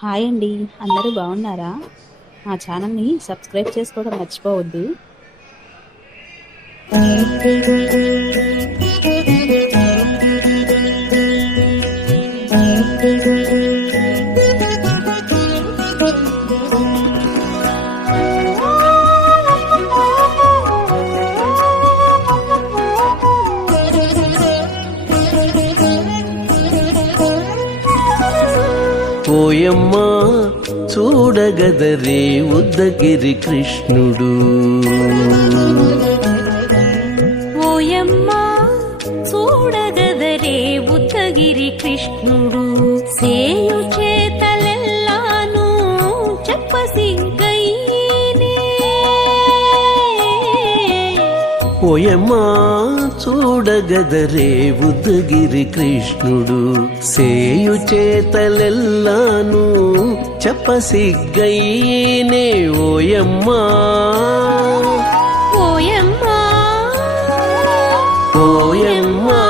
Hi అండి, అందరూ బాగున్నారా? మా ఛానల్ని సబ్స్క్రైబ్ చేసుకోవడం మర్చిపోవద్దు. ఓయమ్మా చూడగదరే ఉద్దగిరి కృష్ణుడు. ఓయమ్మా చూడగదరే ఉద్దగిరి కృష్ణుడు. సేయు చేతలెల్లాను చెప్పసిగ్గైనే. ఓయమ్మా చూడగదరే ఉద్దగిరి కృష్ణుడు. సేయు చేతలెల్లాను చెప్పసిగ్గైనే. ఓయమ్మా ఓయమ్మా ఓయమ్మా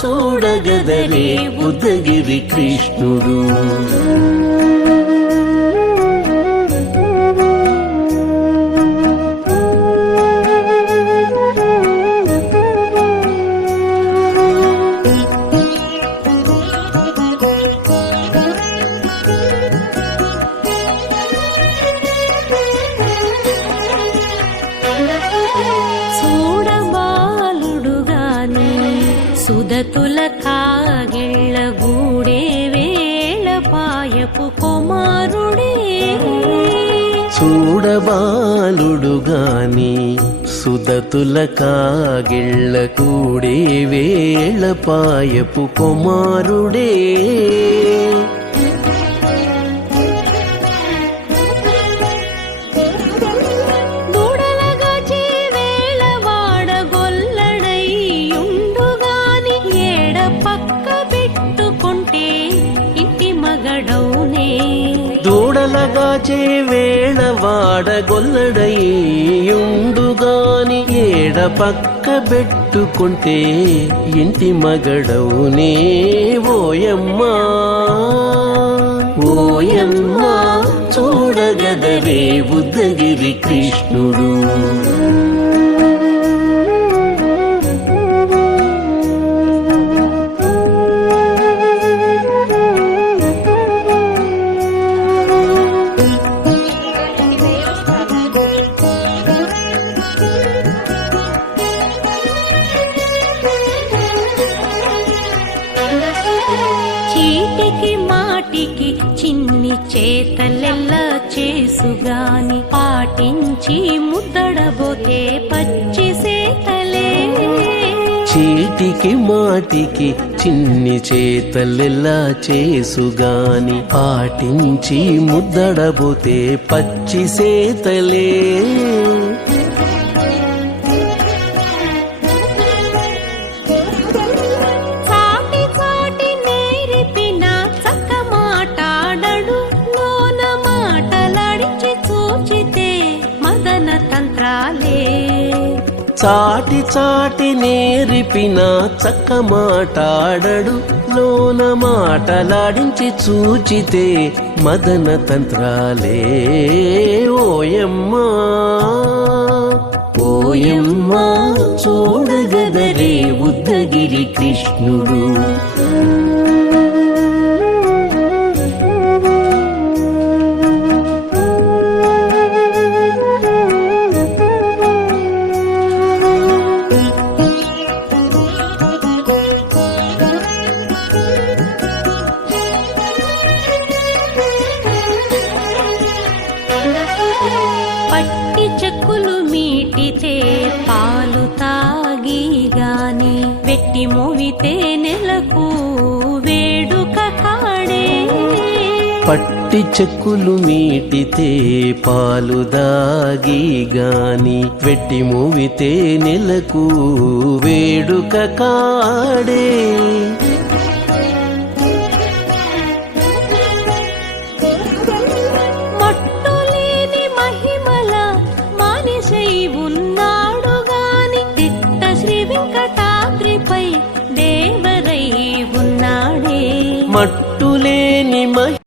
చూడగదరే ఉద్దగిరి కృష్ణుడు. చూడబాలుడుగాని సుదతుల కాగిళ్ళ గూడే వేళ పాయపు కుమారుడే. చూడబాలుడుగాని సుదతుల కాగిళ్ళ కూడే వేళ పాయపు కుమారుడే. దూడలగాచే వేళ వాడగొల్లడయ్యుండుగాని ఏడ పక్క పెట్టుకుంటే ఇంటి మగడవునే. ఓయమ్మా ఓయమ్మా చూడగదరే ఉద్దగిరి కృష్ణుడు. చీటికి మాటికి చిన్ని చేతలెల్లా చేసుగాని పాటించి ముద్దడబోతే పచ్చి సేతలే. చీటికి మాటికి చిన్ని చేతలెల్లా చేసుగాని పాటించి ముద్దడబోతే పచ్చి సేతలే. చాటి చాటి నేరిపిన చక్క మాటాడడు లోన మాటలాడించి చూచితే మదన తంత్రాలే. ఓయమ్మా ఓయమ్మా చూడగదరే ఉద్దగిరి కృష్ణుడు. పట్టి చెక్కులు మీటితే పాలు తాగి గాని వెట్టి మోవితే నెలకు వేడుక కాడే. పట్టి చెక్కులు మీటితే పాలు దాగి గాని వెట్టి మూవితే నెలకు వేడుక కాడే.